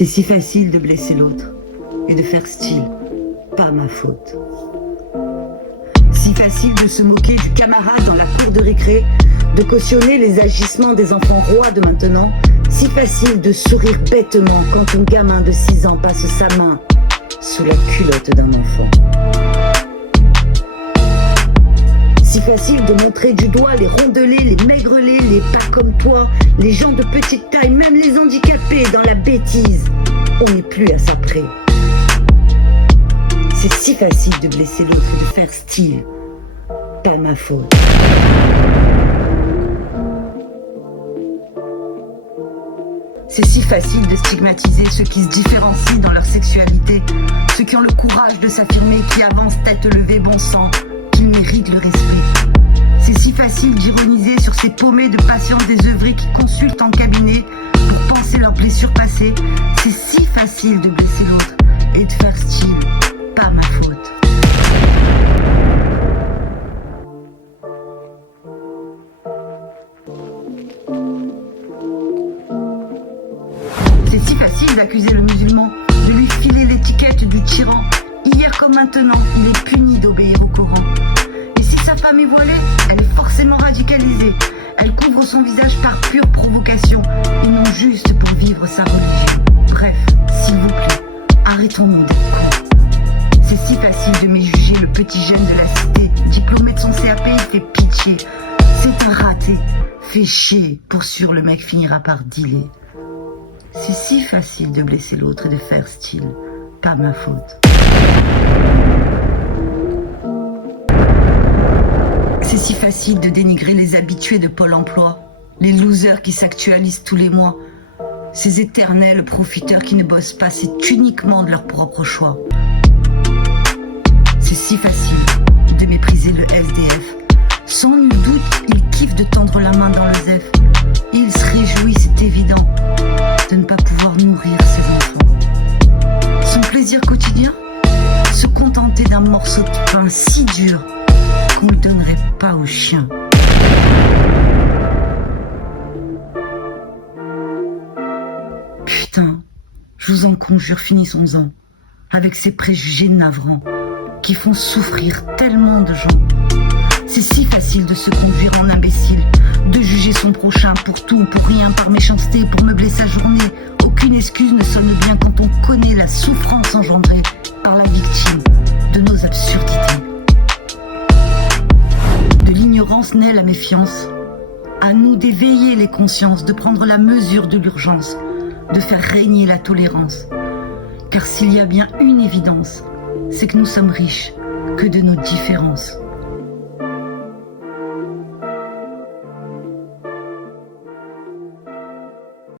C'est si facile de blesser l'autre et de faire style, pas ma faute. Si facile de se moquer du camarade dans la cour de récré, de cautionner les agissements des enfants rois de maintenant. Si facile de sourire bêtement quand un gamin de 6 ans passe sa main sous la culotte d'un enfant. Si facile de montrer du doigt les rondelets, les maigrelets, les pas comme toi, les gens de petite taille, même les handicapés dans la bêtise. On n'est plus à ça près. C'est si facile de blesser l'autre et de faire style. Pas ma faute. C'est si facile de stigmatiser ceux qui se différencient dans leur sexualité, ceux qui ont le courage de s'affirmer, qui avancent tête levée, bon sang, qui méritent le respect. C'est si facile d'ironiser sur ces paumés de patients désœuvrés qui consultent en cabinet pour penser leurs blessures passées. C'est si facile de blesser l'autre et de faire style, pas ma faute. C'est si facile d'accuser le musulman, de lui filer l'étiquette du tyran. Hier comme maintenant, il est puni d'obéir au Coran. Et si sa femme est voilée, elle est forcément radicalisée. Elle couvre son visage par pure provocation et non juste pour vivre sa religion. Bref, s'il vous plaît, arrêtons-nous d'être cons. C'est si facile de méjuger le petit jeune de la cité, diplômé de son CAP, il fait pitié. C'est un raté, fait chier, pour sûr le mec finira par dealer. C'est si facile de blesser l'autre et de faire style, pas ma faute. C'est si facile de dénigrer les habitués de Pôle emploi, les losers qui s'actualisent tous les mois, ces éternels profiteurs qui ne bossent pas, c'est uniquement de leur propre choix. C'est si facile de mépriser le SDF. Sans nul doute, il kiffe de tendre la main dans le ZEF. Il se réjouit, c'est évident, de ne pas pouvoir nourrir ses enfants. Son plaisir quotidien, se contenter d'un morceau de pain si dur qu'on ne le donnerait pas aux chiens. Putain, je vous en conjure, finissons-en avec ces préjugés navrants qui font souffrir tellement de gens. C'est si facile de se conduire en imbécile, de juger son prochain pour tout ou pour rien, par méchanceté, pour meubler sa journée. Aucune excuse ne sonne bien quand on connaît la souffrance engendrée par la victime de nos absurdités. De l'ignorance naît la méfiance. À nous d'éveiller les consciences, de prendre la mesure de l'urgence, de faire régner la tolérance. Car s'il y a bien une évidence, c'est que nous sommes riches que de nos différences.